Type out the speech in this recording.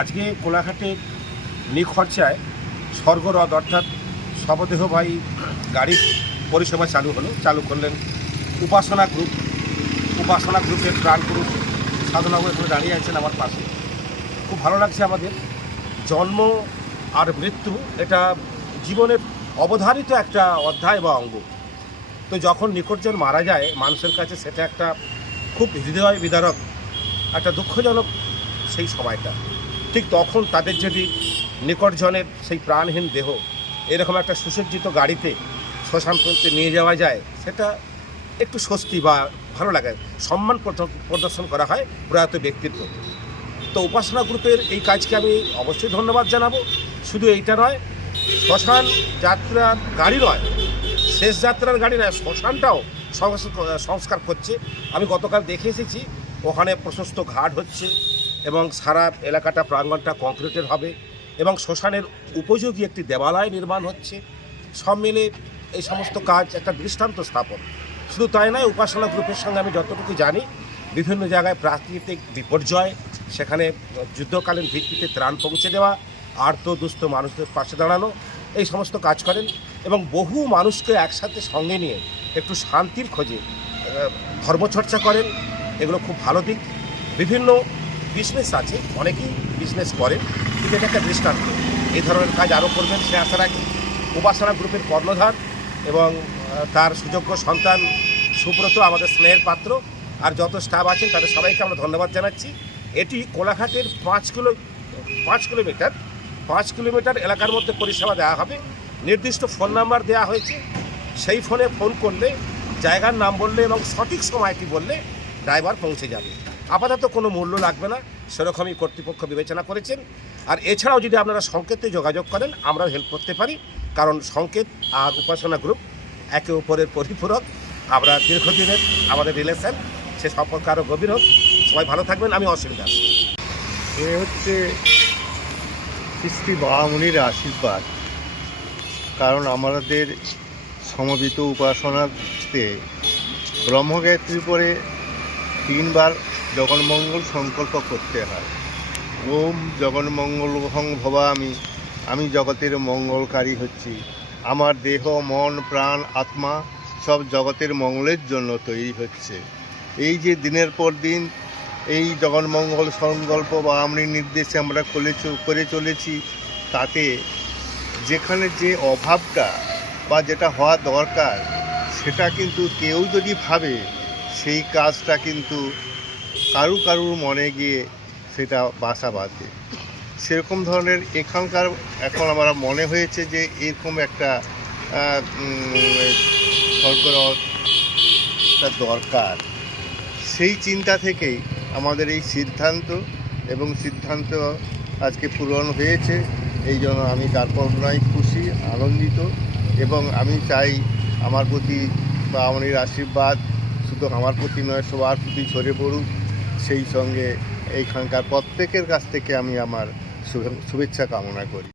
আজকে কোলাঘাটে নিখরচায় স্বর্গরথ অর্থাৎ শবদেহবাহী গাড়ির পরিষেবা চালু হলো, চালু করলেন উপাসনা গ্রুপ উপাসনা গ্রুপের প্রাণ গ্রুপ সাধনাবাবু এখানে দাঁড়িয়ে আছেন আমার পাশে। খুব ভালো লাগছে আমাদের। জন্ম আর মৃত্যু এটা জীবনের অবধারিত একটা অধ্যায় বা অঙ্গ। তো যখন নিকটজন মারা যায়, মানুষের কাছে সেটা একটা খুব হৃদয় বিদারক, একটা দুঃখজনক সেই সময়টা। ঠিক তখন তাদের যদি নিকটজনের সেই প্রাণহীন দেহ এরকম একটা সুসজ্জিত গাড়িতে শ্মশান পর্যন্ত নিয়ে যাওয়া যায়, সেটা একটু স্বস্তি বা ভালো লাগে। সম্মান প্রদ- প্রদর্শন করা হয় প্রয়াত ব্যক্তির প্রতি। তো উপাসনা গ্রুপের এই কাজকে আমি অবশ্যই ধন্যবাদ জানাব। শুধু এইটা নয়, শ্মশান যাত্রার গাড়ি নয়, শেষ যাত্রার গাড়ি নয়, শ্মশানটাও সংস্কার করছে। আমি গতকাল দেখে এসেছি, ওখানে প্রশস্ত ঘাট হচ্ছে। এবং সারা এলাকাটা প্রাঙ্গণটা কংক্রিটের হবে এবং শ্মশানের উপযোগী একটি দেবালয় নির্মাণ হচ্ছে। সব মিলে এই সমস্ত কাজ একটা দৃষ্টান্ত স্থাপন। শুধু তাই নয়, উপাসনা গ্রুপের সঙ্গে আমি যতটুকু জানি, বিভিন্ন জায়গায় প্রাকৃতিক বিপর্যয়, সেখানে যুদ্ধকালীন ভিত্তিতে ত্রাণ পৌঁছে দেওয়া, আর্ত দুস্থ মানুষদের পাশে দাঁড়ানো, এই সমস্ত কাজ করেন এবং বহু মানুষকে একসাথে সঙ্গে নিয়ে একটু শান্তির খোঁজে ধর্মচর্চা করেন। এগুলো খুব ভালো দিক। বিভিন্ন বিজনেস আছে, অনেকেই বিজনেস করেন, কিন্তু এটা একটা দৃষ্টান্ত এই ধরনের কাজ আরও করবেন, সে আশা রাখি। উপাসনা গ্রুপের কর্ণধার এবং তার সুযোগ্য সন্তান সুব্রত আমাদের স্নেহের পাত্র, আর যত স্টাফ আছেন, তাদের সবাইকে আমরা ধন্যবাদ জানাচ্ছি। এটি কোলাঘাটের পাঁচ কিলো, পাঁচ কিলোমিটার পাঁচ কিলোমিটার এলাকার মধ্যে পরিষেবা দেওয়া হবে। নির্দিষ্ট ফোন নাম্বার দেওয়া হয়েছে। সেই ফোনে ফোন করলে, জায়গার নাম বললে এবং সঠিক সময়টি বললে ড্রাইভার পৌঁছে যাবে। আপাতত কোনো মূল্য লাগবে না। সেরকমই কর্তৃপক্ষ বিবেচনা করেছেন। আর এছাড়াও যদি আপনারা সংকেতে যোগাযোগ করেন, আমরাও হেল্প করতে পারি। কারণ সংকেত আর উপাসনা গ্রুপ একে অপরের পরিপূরক। আমরা দীর্ঘদিনের আমাদের রিলেশন সে সম্পর্ক আরও গভীর হোক। সবাই ভালো থাকবেন, আমি অসুবিধা এ হচ্ছে কৃষ্টি বামুনির আশীর্বাদ। কারণ আমাদের সমবেত উপাসনাতে ব্রহ্মগায়ত্রীর পরে তিনবার জগন্মঙ্গল সংকল্প করতে হয়। ওম জগন্মঙ্গল হং ভবা আমি আমি জগতের মঙ্গলকারী হচ্ছি। আমার দেহ, মন, প্রাণ, আত্মা সব জগতের মঙ্গলের জন্য তৈরি হচ্ছে। এই যে দিনের পর দিন এই জগন্মঙ্গল সংকল্প বা আমরি নির্দেশে আমরা করে চলেছি, তাতে যেখানে যে অভাবটা বা যেটা হওয়া দরকার, সেটা কিন্তু কেউ যদি ভাবে সেই কাজটা কিন্তু কারু কারুর মনে গিয়ে সেটা বাসা বাঁধে। সেরকম ধরনের এখানকার এখন আমার মনে হয়েছে যে এরকম একটা স্বর্গরথটা দরকার। সেই চিন্তা থেকেই আমাদের এই সিদ্ধান্ত এবং সিদ্ধান্ত আজকে পূরণ হয়েছে। এই জন্য আমি তারপর নয় খুশি, আনন্দিত এবং আমি চাই আমার প্রতি বা আমার আশীর্বাদ শুধু আমার প্রতি নয়, সবার প্রতি ঝরে পড়ুক। সেই সঙ্গে এইখানকার প্রত্যেকের কাছ থেকে আমি আমার শুভেচ্ছা কামনা করি।